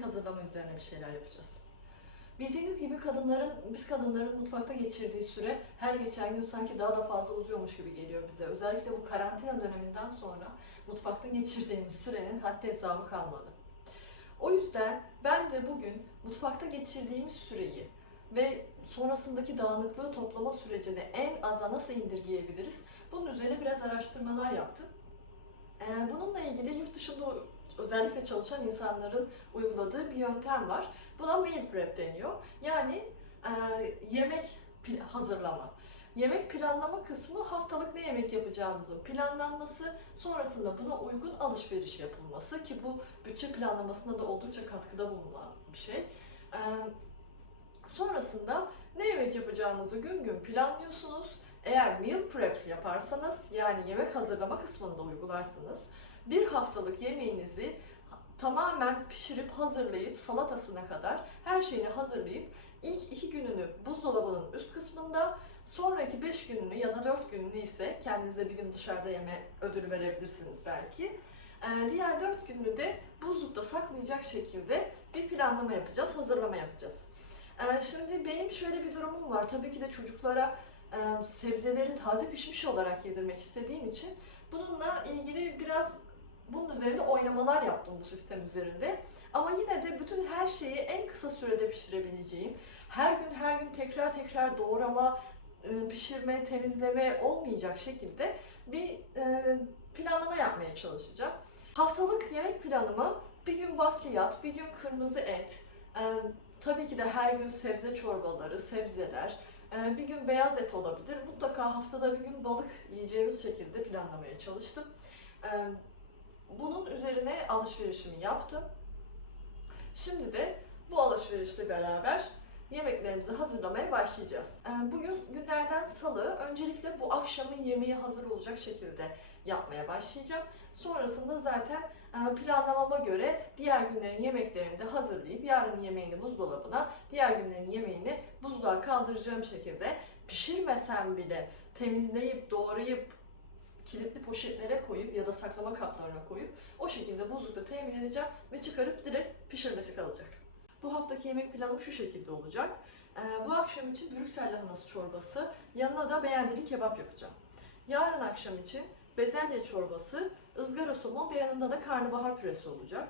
yemek hazırlama üzerine bir şeyler yapacağız. Bildiğiniz gibi kadınların, biz kadınların mutfakta geçirdiği süre her geçen gün sanki daha da fazla uzuyormuş gibi geliyor bize. Özellikle bu karantina döneminden sonra mutfakta geçirdiğimiz sürenin haddi hesabı kalmadı. O yüzden ben de bugün mutfakta geçirdiğimiz süreyi ve sonrasındaki dağınıklığı toplama sürecini en aza nasıl indirgeyebiliriz? Bunun üzerine biraz araştırmalar yaptım. Ee, Bununla ilgili yurt dışında özellikle çalışan insanların uyguladığı bir yöntem var. Buna meal prep deniyor. Yani e, yemek hazırlama. Yemek planlama kısmı haftalık ne yemek yapacağınızın planlanması, sonrasında buna uygun alışveriş yapılması ki bu bütçe planlamasına da oldukça katkıda bulunan bir şey. Ee, sonrasında ne yemek yapacağınızı gün gün planlıyorsunuz. Eğer meal prep yaparsanız yani yemek hazırlama kısmında uygularsanız bir haftalık yemeğinizi tamamen pişirip hazırlayıp salatasına kadar her şeyini hazırlayıp ilk iki gününü buzdolabının üst kısmında sonraki beş gününü ya da dört gününü ise kendinize bir gün dışarıda yeme ödülü verebilirsiniz belki. Ee, diğer dört gününü de buzlukta saklayacak şekilde bir planlama yapacağız, hazırlama yapacağız. Ee, şimdi benim şöyle bir durumum var. Tabii ki de çocuklara e, sebzeleri taze pişmiş olarak yedirmek istediğim için bununla ilgili biraz bunun üzerinde oynamalar yaptım bu sistem üzerinde. Ama yine de bütün her şeyi en kısa sürede pişirebileceğim, her gün her gün tekrar tekrar doğrama, e, pişirme, temizleme olmayacak şekilde bir e, planlama yapmaya çalışacağım. Haftalık yemek planımı bir gün bakliyat, bir gün kırmızı et, tabii ki de her gün sebze çorbaları, sebzeler, bir gün beyaz et olabilir. Mutlaka haftada bir gün balık yiyeceğimiz şekilde planlamaya çalıştım. E, bunun üzerine alışverişimi yaptım. Şimdi de bu alışverişle beraber yemeklerimizi hazırlamaya başlayacağız. Ee, Bugün günlerden salı. Öncelikle bu akşamın yemeği hazır olacak şekilde yapmaya başlayacağım. Sonrasında zaten e, planlamama göre diğer günlerin yemeklerini de hazırlayıp yarın yemeğini buzdolabına, diğer günlerin yemeğini buzluğa kaldıracağım şekilde pişirmesem bile temizleyip doğrayıp kilitli poşetlere koyup ya da saklama kaplarına koyup o şekilde buzlukta temin edeceğim ve çıkarıp direkt pişirmesi kalacak. Bu haftaki yemek planım şu şekilde olacak. Ee, bu akşam için Brüksel lahanası çorbası, yanına da beğendili kebap yapacağım. Yarın akşam için bezelye çorbası, ızgara somon ve yanında da karnabahar püresi olacak.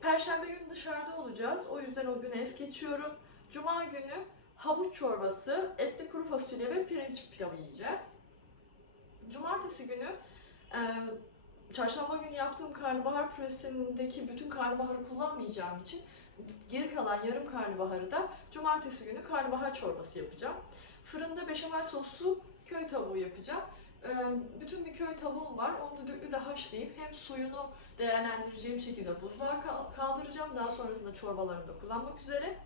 Perşembe günü dışarıda olacağız. O yüzden o güne es geçiyorum. Cuma günü havuç çorbası, etli kuru fasulye ve pirinç pilavı yiyeceğiz. Cumartesi günü e, çarşamba günü yaptığım karnabahar püresindeki bütün karnabaharı kullanmayacağım için geri kalan yarım karnabaharı da cumartesi günü karnabahar çorbası yapacağım. Fırında beşamel soslu köy tavuğu yapacağım. Bütün bir köy tavuğum var. Onu düdüklü de haşlayıp hem suyunu değerlendireceğim şekilde buzluğa kal- kaldıracağım. Daha sonrasında çorbalarımda kullanmak üzere.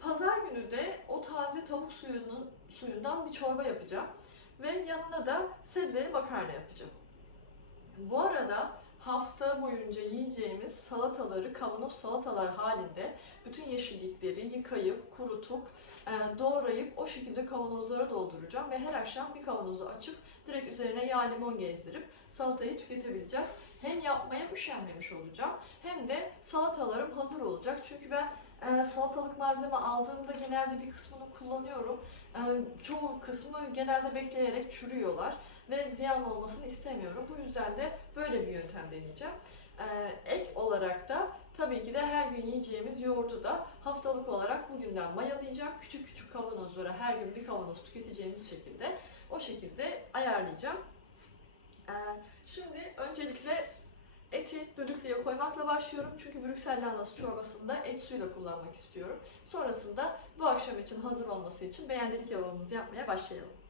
Pazar günü de o taze tavuk suyunu, suyundan bir çorba yapacağım ve yanına da sebzeli makarna yapacağım. Bu arada hafta boyunca yiyeceğimiz salataları kavanoz salatalar halinde bütün yeşillikleri yıkayıp, kurutup, e, doğrayıp o şekilde kavanozlara dolduracağım ve her akşam bir kavanozu açıp direkt üzerine yağ limon gezdirip salatayı tüketebileceğiz. Hem yapmaya üşenmemiş olacağım hem de salatalarım hazır olacak. Çünkü ben e, salatalık malzeme aldığımda genelde bir kısmını kullanıyorum. E, çoğu kısmı genelde bekleyerek çürüyorlar ve ziyan olmasını istemiyorum. Bu yüzden de böyle bir yöntem deneyeceğim. E, ek olarak da tabii ki de her gün yiyeceğimiz yoğurdu da haftalık olarak bugünden mayalayacağım. Küçük küçük kavanozlara her gün bir kavanoz tüketeceğimiz şekilde o şekilde ayarlayacağım. E, şimdi öncelikle eti düdüklüye koymakla başlıyorum. Çünkü Brüksel lahanası çorbasında et suyuyla kullanmak istiyorum. Sonrasında bu akşam için hazır olması için beğendili kebabımızı yapmaya başlayalım.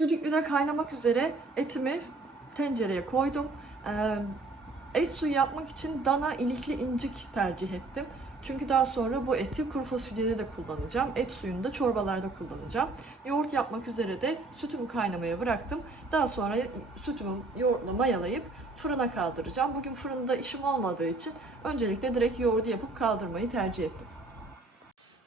Düdüklüde kaynamak üzere etimi tencereye koydum. Ee, et suyu yapmak için dana ilikli incik tercih ettim. Çünkü daha sonra bu eti kuru fasulyede de kullanacağım. Et suyunu da çorbalarda kullanacağım. Yoğurt yapmak üzere de sütümü kaynamaya bıraktım. Daha sonra sütümü yoğurtla mayalayıp fırına kaldıracağım. Bugün fırında işim olmadığı için öncelikle direkt yoğurdu yapıp kaldırmayı tercih ettim.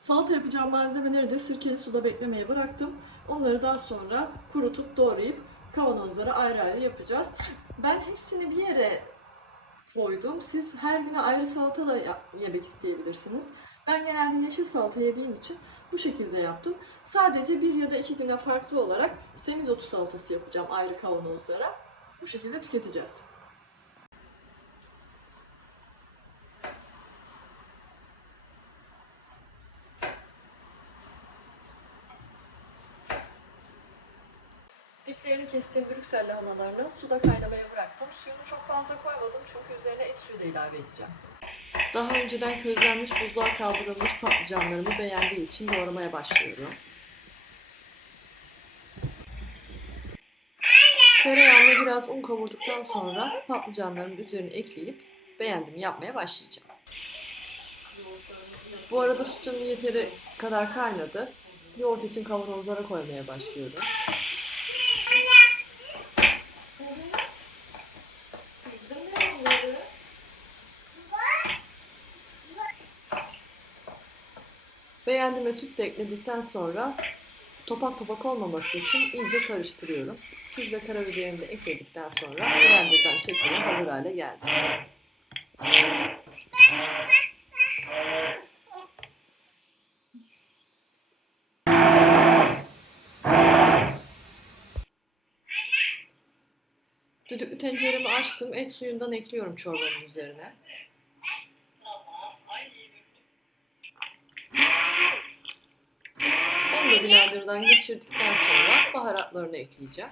Salata yapacağım malzemeleri de sirkeli suda beklemeye bıraktım. Onları daha sonra kurutup doğrayıp kavanozlara ayrı ayrı yapacağız. Ben hepsini bir yere koydum. Siz her güne ayrı salata da yemek isteyebilirsiniz. Ben genelde yeşil salata yediğim için bu şekilde yaptım. Sadece bir ya da iki güne farklı olarak semizotu salatası yapacağım ayrı kavanozlara. Bu şekilde tüketeceğiz. Kestiğim Brüksel lahanalarını suda kaynamaya bıraktım. Suyunu çok fazla koymadım çünkü üzerine et suyu da ilave edeceğim. Daha önceden közlenmiş buzluğa kaldırılmış patlıcanlarımı beğendiği için doğramaya başlıyorum. Tereyağına biraz un kavurduktan sonra patlıcanlarımın üzerine ekleyip beğendim yapmaya başlayacağım. Bu arada sütüm yeteri kadar kaynadı. Yoğurt için kavanozlara koymaya başlıyorum. Beğendiğime süt de ekledikten sonra topak topak olmaması için iyice karıştırıyorum. Tuz ve karabiberini de ekledikten sonra blenderdan çekmeye hazır hale geldi. Düdüklü tenceremi açtım. Et suyundan ekliyorum çorbanın üzerine. Onu da blenderdan geçirdikten sonra baharatlarını ekleyeceğim.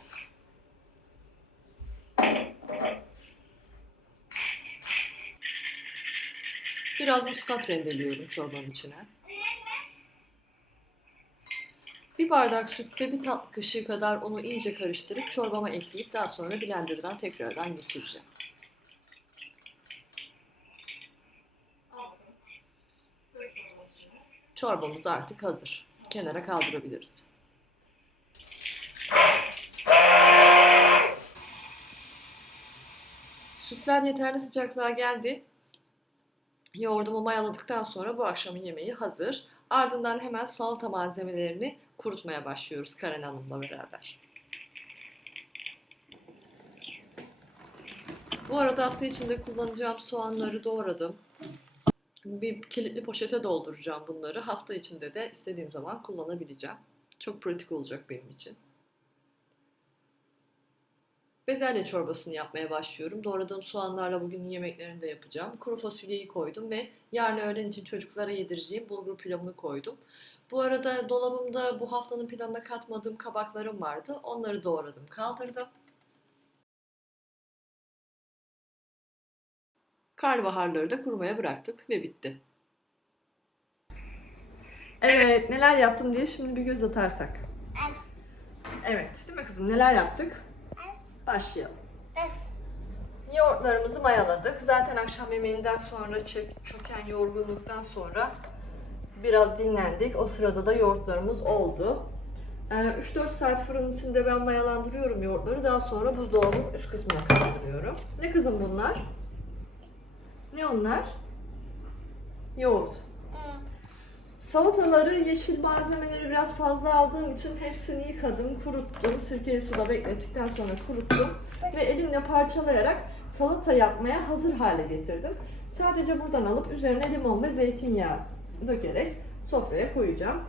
Biraz muskat rendeliyorum çorbanın içine. Bir bardak sütte bir tatlı kaşığı kadar unu iyice karıştırıp çorbama ekleyip daha sonra blenderdan tekrardan geçireceğim. Çorbamız artık hazır. Kenara kaldırabiliriz. Sütler yeterli sıcaklığa geldi. Yoğurdumu mayaladıktan sonra bu akşamın yemeği hazır. Ardından hemen salata malzemelerini kurutmaya başlıyoruz Karen Hanım'la beraber. Bu arada hafta içinde kullanacağım soğanları doğradım. Bir kilitli poşete dolduracağım bunları. Hafta içinde de istediğim zaman kullanabileceğim. Çok pratik olacak benim için. Bezelye çorbasını yapmaya başlıyorum. Doğradığım soğanlarla bugünün yemeklerini de yapacağım. Kuru fasulyeyi koydum ve yarın öğlen için çocuklara yedireceğim bulgur pilavını koydum. Bu arada dolabımda bu haftanın planına katmadığım kabaklarım vardı. Onları doğradım, kaldırdım. Karnabaharları da kurumaya bıraktık ve bitti. Evet, neler yaptım diye şimdi bir göz atarsak. Evet. Evet, değil mi kızım? Neler yaptık? Evet. Başlayalım. Evet. Yoğurtlarımızı mayaladık. Zaten akşam yemeğinden sonra çek, çöken yorgunluktan sonra biraz dinlendik. O sırada da yoğurtlarımız oldu. Ee, 3-4 saat fırının içinde ben mayalandırıyorum yoğurtları. Daha sonra buzdolabının üst kısmına kaldırıyorum. Ne kızım bunlar? Ne onlar? Yoğurt. Salataları, yeşil malzemeleri biraz fazla aldığım için hepsini yıkadım, kuruttum. Sirkeli suda beklettikten sonra kuruttum. Ve elimle parçalayarak salata yapmaya hazır hale getirdim. Sadece buradan alıp üzerine limon ve zeytinyağı dökerek sofraya koyacağım.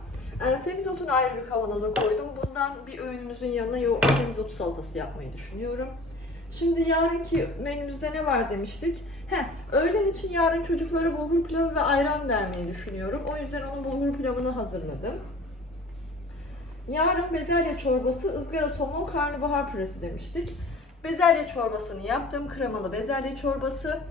Ee, semizotunu ayrı bir kavanoza koydum. Bundan bir öğünümüzün yanına semizotu salatası yapmayı düşünüyorum. Şimdi yarınki menümüzde ne var demiştik? Heh, öğlen için yarın çocuklara bulgur pilavı ve ayran vermeyi düşünüyorum. O yüzden onun bulgur pilavını hazırladım. Yarın bezelye çorbası, ızgara somon, karnabahar püresi demiştik. Bezelye çorbasını yaptım. Kremalı bezelye çorbası.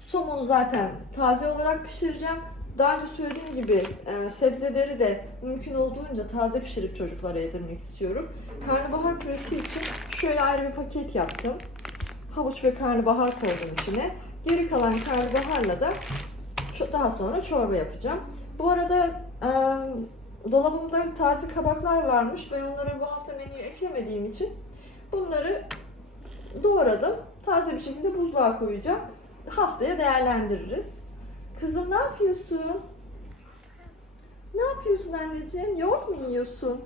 Somonu zaten taze olarak pişireceğim. Daha önce söylediğim gibi e, sebzeleri de mümkün olduğunca taze pişirip çocuklara yedirmek istiyorum. Karnabahar püresi için şöyle ayrı bir paket yaptım. Havuç ve karnabahar koydum içine. Geri kalan karnabaharla da daha sonra çorba yapacağım. Bu arada e, dolabımda taze kabaklar varmış. Ben onları bu hafta menüye eklemediğim için bunları doğradım. Taze bir şekilde buzluğa koyacağım. Haftaya değerlendiririz. Kızım ne yapıyorsun? Ne yapıyorsun anneciğim? Yoğurt mu yiyorsun?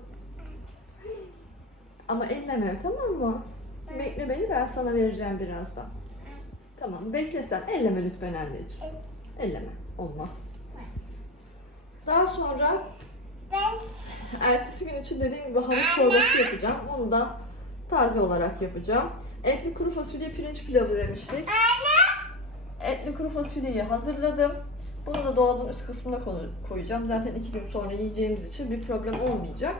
Ama elleme tamam mı? Bekle beni ben sana vereceğim birazdan. Tamam bekle sen. Elleme lütfen anneciğim. Elleme. Olmaz. Daha sonra ertesi gün için dediğim gibi havuç çorbası yapacağım. Onu da taze olarak yapacağım. Etli kuru fasulye pirinç pilavı demiştik. Etli kuru fasulyeyi hazırladım. Bunu da dolabın üst kısmına koyacağım. Zaten iki gün sonra yiyeceğimiz için bir problem olmayacak.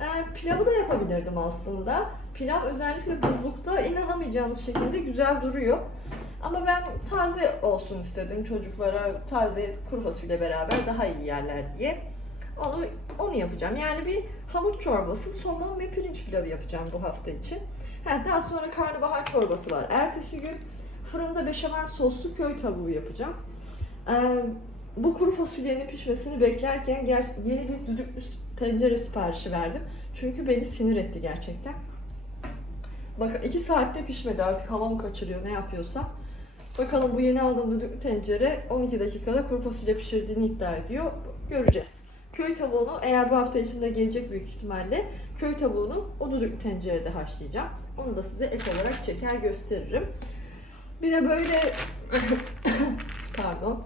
Ee, pilavı da yapabilirdim aslında. Pilav özellikle buzlukta inanamayacağınız şekilde güzel duruyor. Ama ben taze olsun istedim çocuklara taze kuru fasulye beraber daha iyi yerler diye. Onu onu yapacağım. Yani bir havuç çorbası, somon ve pirinç pilavı yapacağım bu hafta için. Ha, daha sonra karnabahar çorbası var. Ertesi gün fırında beşamel soslu köy tavuğu yapacağım. Ee, bu kuru fasulyenin pişmesini beklerken ger- yeni bir düdüklü tencere siparişi verdim. Çünkü beni sinir etti gerçekten. Bakın iki saatte pişmedi artık hava mı kaçırıyor ne yapıyorsa. Bakalım bu yeni aldığım düdüklü tencere 12 dakikada kuru fasulye pişirdiğini iddia ediyor. Göreceğiz. Köy tavuğunu eğer bu hafta içinde gelecek büyük ihtimalle köy tavuğunu o düdüklü tencerede haşlayacağım. Onu da size ek olarak çeker gösteririm. Bir de böyle pardon.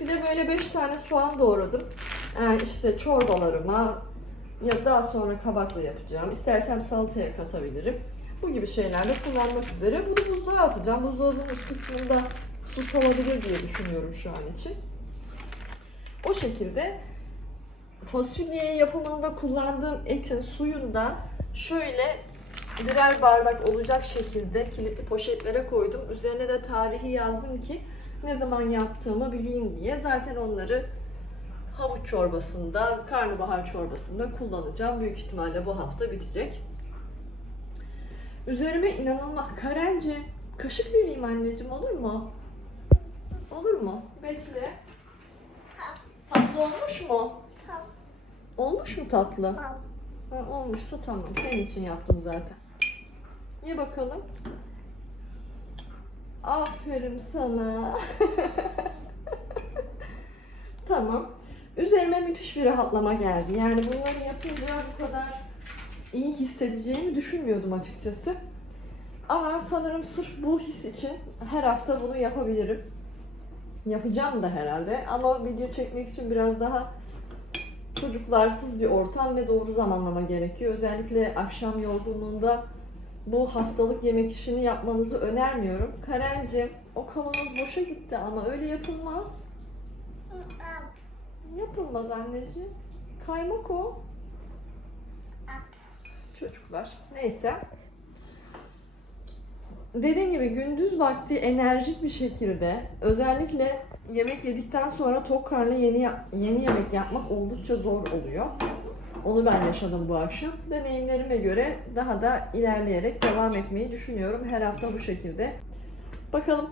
Bir de böyle 5 tane soğan doğradım. Ee, işte çorbalarıma ya daha sonra kabakla yapacağım. İstersem salataya katabilirim. Bu gibi şeylerle kullanmak üzere. Bunu buzluğa atacağım. Buzdolabının üst kısmında su salabilir diye düşünüyorum şu an için. O şekilde fasulye yapımında kullandığım etin suyundan şöyle birer bardak olacak şekilde kilitli poşetlere koydum. Üzerine de tarihi yazdım ki ne zaman yaptığımı bileyim diye. Zaten onları havuç çorbasında, karnabahar çorbasında kullanacağım. Büyük ihtimalle bu hafta bitecek. Üzerime inanılmaz karence kaşık vereyim anneciğim olur mu? Olur mu? Bekle. Tatlı olmuş mu? Olmuş mu tatlı? Ha, olmuşsa tamam. Senin için yaptım zaten. Ye bakalım. Aferin sana. tamam. Üzerime müthiş bir rahatlama geldi. Yani bunları yapınca bu kadar iyi hissedeceğimi düşünmüyordum açıkçası. Ama sanırım sırf bu his için her hafta bunu yapabilirim. Yapacağım da herhalde. Ama video çekmek için biraz daha çocuklarsız bir ortam ve doğru zamanlama gerekiyor. Özellikle akşam yorgunluğunda bu haftalık yemek işini yapmanızı önermiyorum. Karencim o kavanoz boşa gitti ama öyle yapılmaz. Yapılmaz anneciğim. Kaymak o. Çocuklar. Neyse. Dediğim gibi gündüz vakti enerjik bir şekilde özellikle yemek yedikten sonra tok karnına yeni yeni yemek yapmak oldukça zor oluyor. Onu ben yaşadım bu akşam. Deneyimlerime göre daha da ilerleyerek devam etmeyi düşünüyorum her hafta bu şekilde. Bakalım.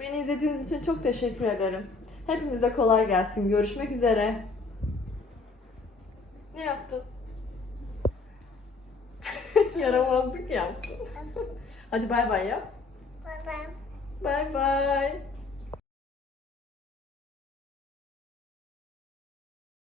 Beni izlediğiniz için çok teşekkür ederim. Hepimize kolay gelsin. Görüşmek üzere. Ne yaptın? Yaramazlık yaptın. Hadi bay bay yap. Bay bay.